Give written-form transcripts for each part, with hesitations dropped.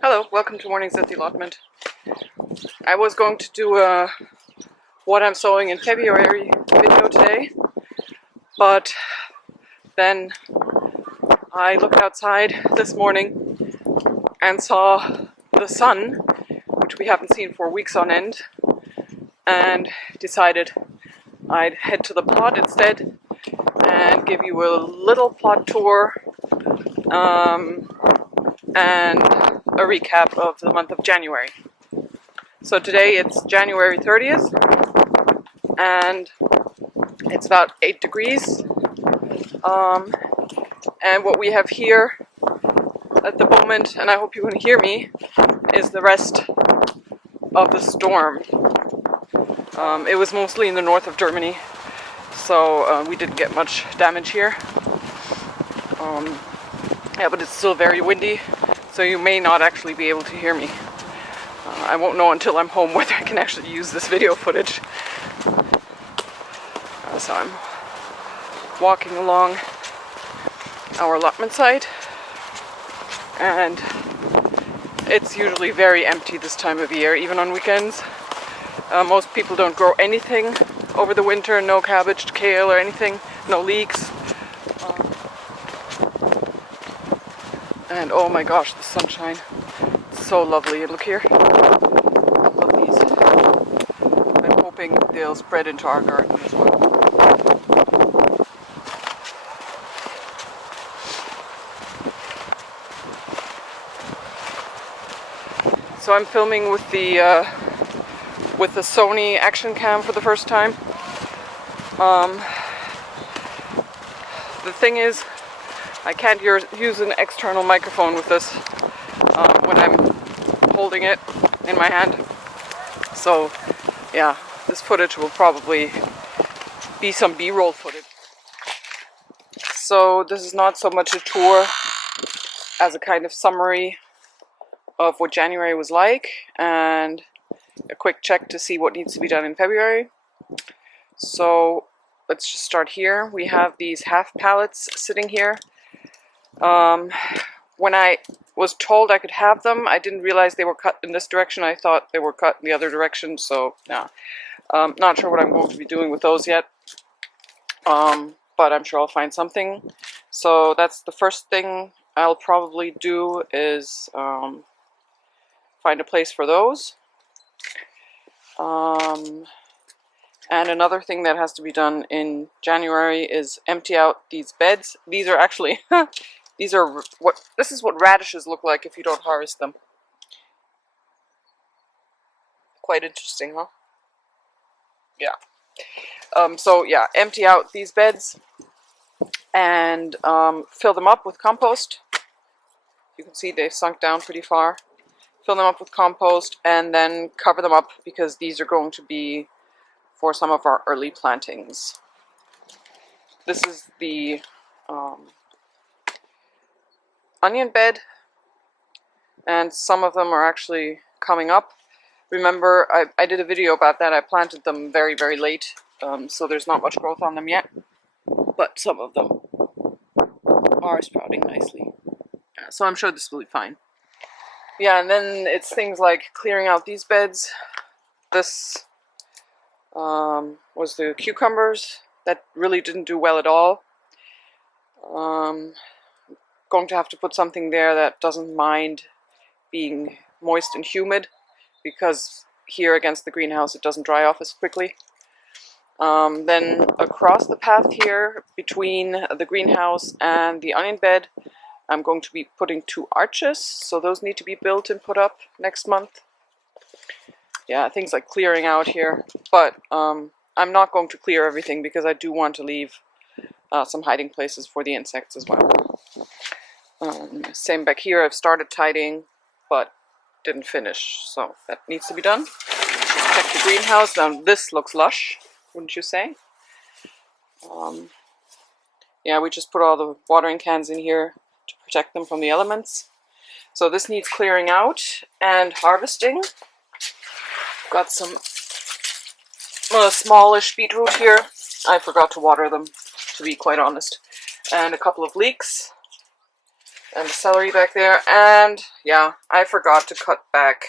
Hello, welcome to Mornings at the Allotment. I was going to do a what I'm sowing in February video today, but then I looked outside this morning and saw the sun, which we haven't seen for weeks on end, and decided I'd head to the plot instead and give you a little plot tour and a recap of the month of January. So today it's January 30th and it's about 8 degrees. And what we have here at the moment, and I hope you can hear me, is the rest of the storm. It was mostly in the north of Germany, so we didn't get much damage here. Yeah, but it's still very windy, so you may not actually be able to hear me. I won't know until I'm home whether I can actually use this video footage. So I'm walking along our allotment site, and it's usually very empty this time of year, even on weekends. Most people don't grow anything over the winter, no cabbage, kale or anything, no leeks. And oh my gosh, the sunshine, it's so lovely. And look here, love these. I'm hoping they'll spread into our garden as well. So I'm filming with the Sony action cam for the first time. The thing is, I can't use an external microphone with this when I'm holding it in my hand. So yeah, this footage will probably be some B-roll footage. So this is not so much a tour as a kind of summary of what January was like and a quick check to see what needs to be done in February. So let's just start here. We have these half pallets sitting here. When I was told I could have them, I didn't realize they were cut in this direction. I thought they were cut in the other direction, so yeah. Not sure what I'm going to be doing with those yet, but I'm sure I'll find something. So that's the first thing I'll probably do, is find a place for those. And another thing that has to be done in January is empty out these beds. These are actually this is what radishes look like if you don't harvest them. Quite interesting, huh? Yeah. So yeah, empty out these beds and fill them up with compost. You can see they've sunk down pretty far. Fill them up with compost and then cover them up, because these are going to be for some of our early plantings. This is the onion bed, and some of them are actually coming up. Remember, I did a video about that. I planted them very, very late, so there's not much growth on them yet, but some of them are sprouting nicely. So I'm sure this will be fine. Yeah, and then it's things like clearing out these beds. This was the cucumbers. That really didn't do well at all. Going to have to put something there that doesn't mind being moist and humid, because here against the greenhouse it doesn't dry off as quickly. Then across the path here between the greenhouse and the onion bed, I'm going to be putting 2 arches, so those need to be built and put up next month. Yeah, things like clearing out here, but I'm not going to clear everything because I do want to leave some hiding places for the insects as well. Same back here, I've started tidying, but didn't finish, so that needs to be done. Just check the greenhouse. Now this looks lush, wouldn't you say? Yeah, we just put all the watering cans in here to protect them from the elements. So this needs clearing out and harvesting. Got some smallish beetroot here. I forgot to water them, to be quite honest. And a couple of leeks. And the celery back there. And yeah, I forgot to cut back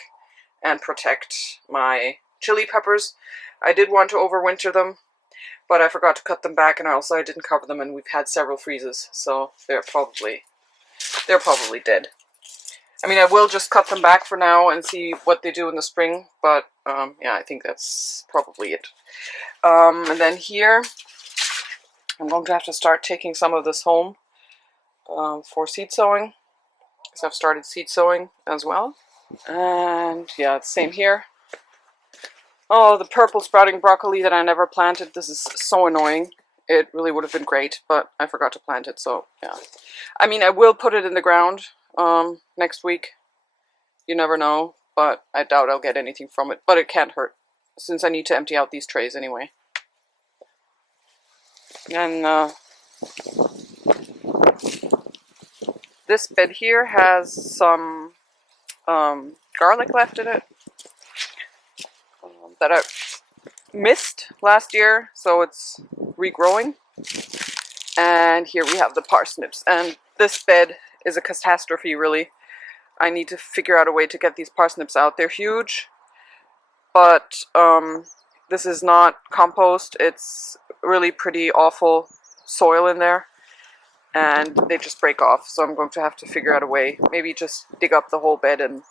and protect my chili peppers. I did want to overwinter them, but I forgot to cut them back, and also I didn't cover them, and we've had several freezes, so they're probably dead. I mean, I will just cut them back for now and see what they do in the spring, but yeah, I think that's probably it. And then here, I'm going to have to start taking some of this home for seed sowing, because I've started seed sowing as well. And yeah, it's same here. Oh, the purple sprouting broccoli that I never planted. This is so annoying. It really would have been great, but I forgot to plant it, so yeah. I mean, I will put it in the ground next week. You never know, but I doubt I'll get anything from it. But it can't hurt, since I need to empty out these trays anyway. And this bed here has some garlic left in it that I missed last year, so it's regrowing. And here we have the parsnips, and this bed is a catastrophe, really. I need to figure out a way to get these parsnips out. They're huge, but this is not compost. It's really pretty awful soil in there, and they just break off. So I'm going to have to figure out a way, maybe just dig up the whole bed and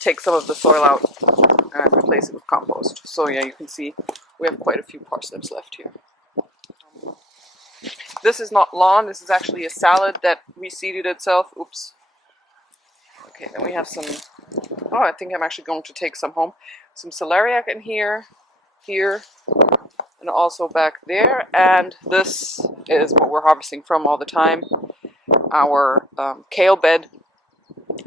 take some of the soil out and replace it with compost. So yeah, you can see we have quite a few parsnips left here. This is not lawn, this is actually a salad that reseeded itself. Oops. Okay, then we have some, oh, I think I'm actually going to take some home. Some celeriac in here, and also back there. And this is what we're harvesting from all the time, our kale bed.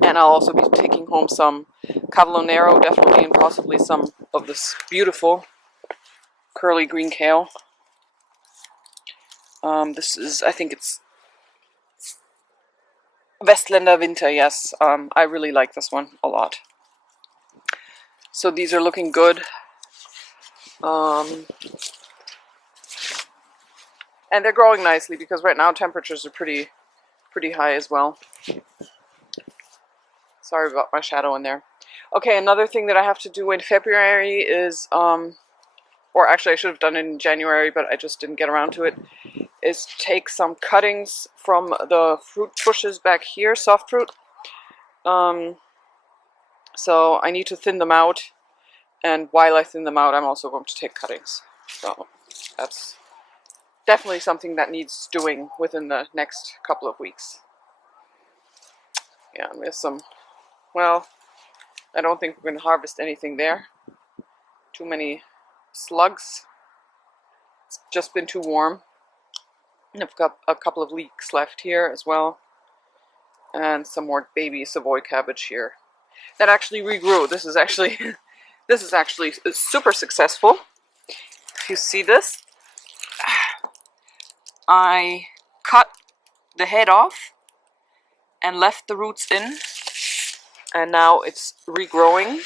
And I'll also be taking home some cavallonero, definitely, and possibly some of this beautiful curly green kale. This is, I think it's Westländer Winter, yes. I really like this one a lot. So these are looking good. And they're growing nicely because right now temperatures are pretty high as well. Sorry about my shadow in there. Okay, another thing that I have to do in February is, or actually I should have done it in January, but I just didn't get around to it, is take some cuttings from the fruit bushes back here, soft fruit. So I need to thin them out, and while I thin them out, I'm also going to take cuttings. So that's definitely something that needs doing within the next couple of weeks. Yeah, and there's some, well, I don't think we're going to harvest anything there. Too many slugs. It's just been too warm. And I've got a couple of leeks left here as well. And some more baby Savoy cabbage here. That actually regrew. This is actually super successful. If you see this, I cut the head off and left the roots in, and now it's regrowing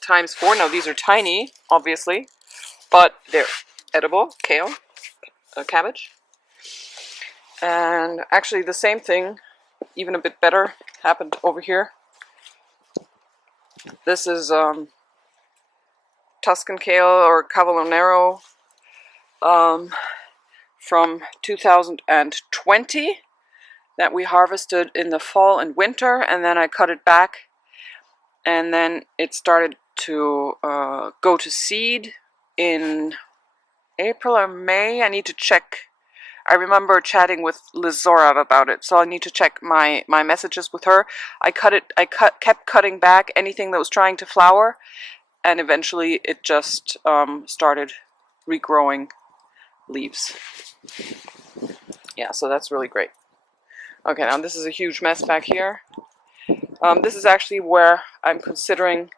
times 4. Now these are tiny, obviously, but they're edible. Kale, cabbage, and actually the same thing, even a bit better, happened over here. This is Tuscan kale or cavallonero from 2020 that we harvested in the fall and winter, and then I cut it back, and then it started to go to seed in April or May. I need to check. I remember chatting with Liz Zorav about it, so I need to check my messages with her. I kept cutting back anything that was trying to flower, and eventually it just started regrowing leaves. Yeah, so that's really great. Okay, now this is a huge mess back here. This is actually where I'm considering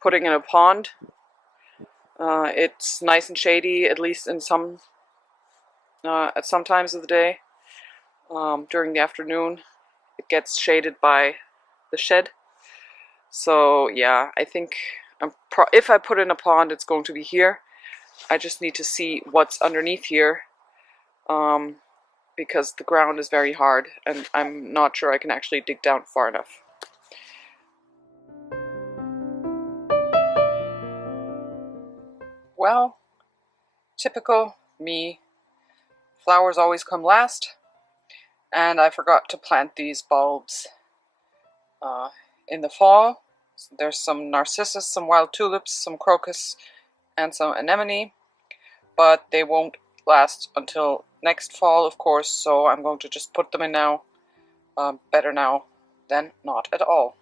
putting in a pond. It's nice and shady, at least in some at some times of the day. During the afternoon, it gets shaded by the shed. So yeah, I think if I put in a pond, it's going to be here. I just need to see what's underneath here. because the ground is very hard and I'm not sure I can actually dig down far enough. Well, typical me, flowers always come last, and I forgot to plant these bulbs in the fall. There's some narcissus, some wild tulips, some crocus, and some anemone, but they won't last until next fall, of course, so I'm going to just put them in now. Better now than not at all.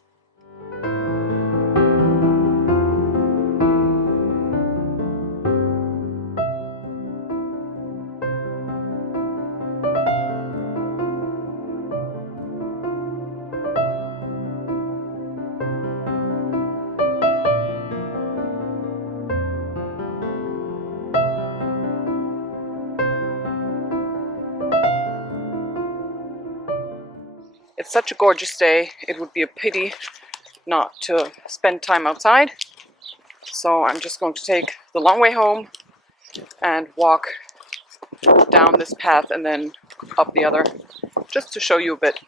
It's such a gorgeous day, it would be a pity not to spend time outside. So I'm just going to take the long way home and walk down this path and then up the other, just to show you a bit.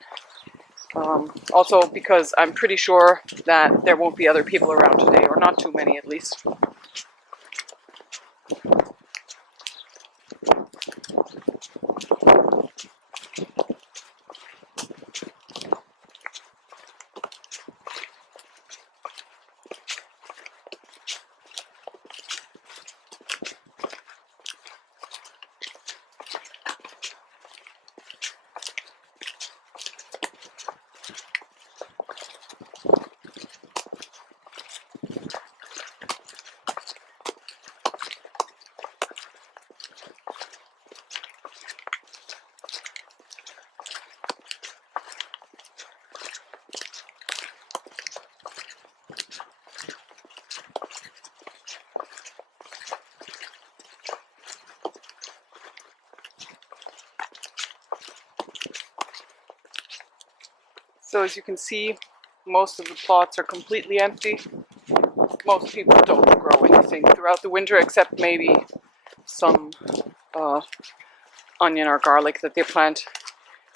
Also because I'm pretty sure that there won't be other people around today, or not too many at least. So as you can see, most of the plots are completely empty. Most people don't grow anything throughout the winter except maybe some onion or garlic that they plant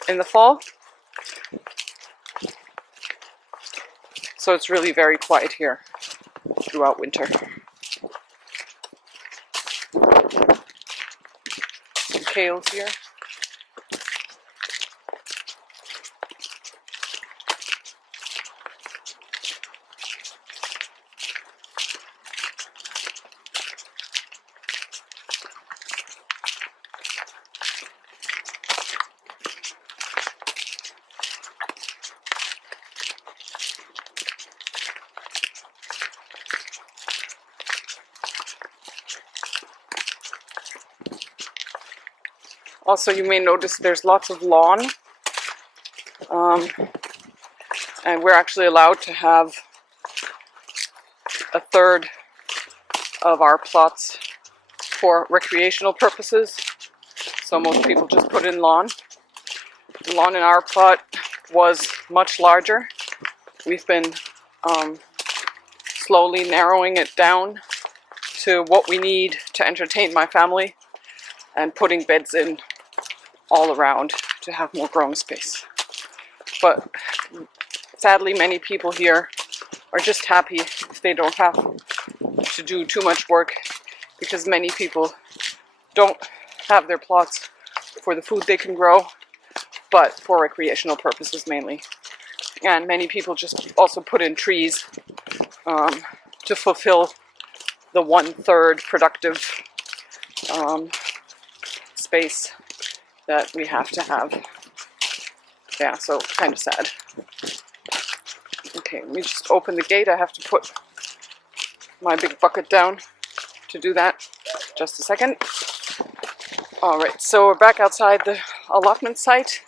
in the fall. So it's really very quiet here throughout winter. Some kales here. Also, you may notice there's lots of lawn, and we're actually allowed to have a third of our plots for recreational purposes. So most people just put in lawn. The lawn in our plot was much larger. We've been slowly narrowing it down to what we need to entertain my family and putting beds in all around to have more growing space. But sadly, many people here are just happy if they don't have to do too much work, because many people don't have their plots for the food they can grow, but for recreational purposes mainly. And many people just also put in trees to fulfill the 1/3 productive space that we have to have. Yeah, so kind of sad. Okay, let me just open the gate. I have to put my big bucket down to do that. Just a second. Alright, so we're back outside the allotment site.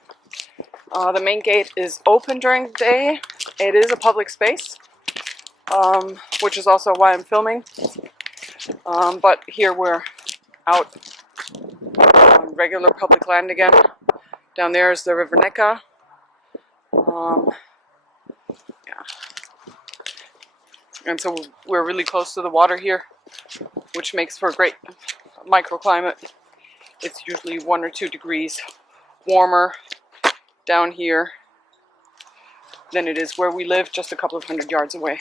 The main gate is open during the day. It is a public space, which is also why I'm filming. But here we're out on regular public land again. Down there is the River Neckar. Yeah. And so we're really close to the water here, which makes for a great microclimate. It's usually 1 or 2 degrees warmer down here than it is where we live, just a couple of 100 yards away.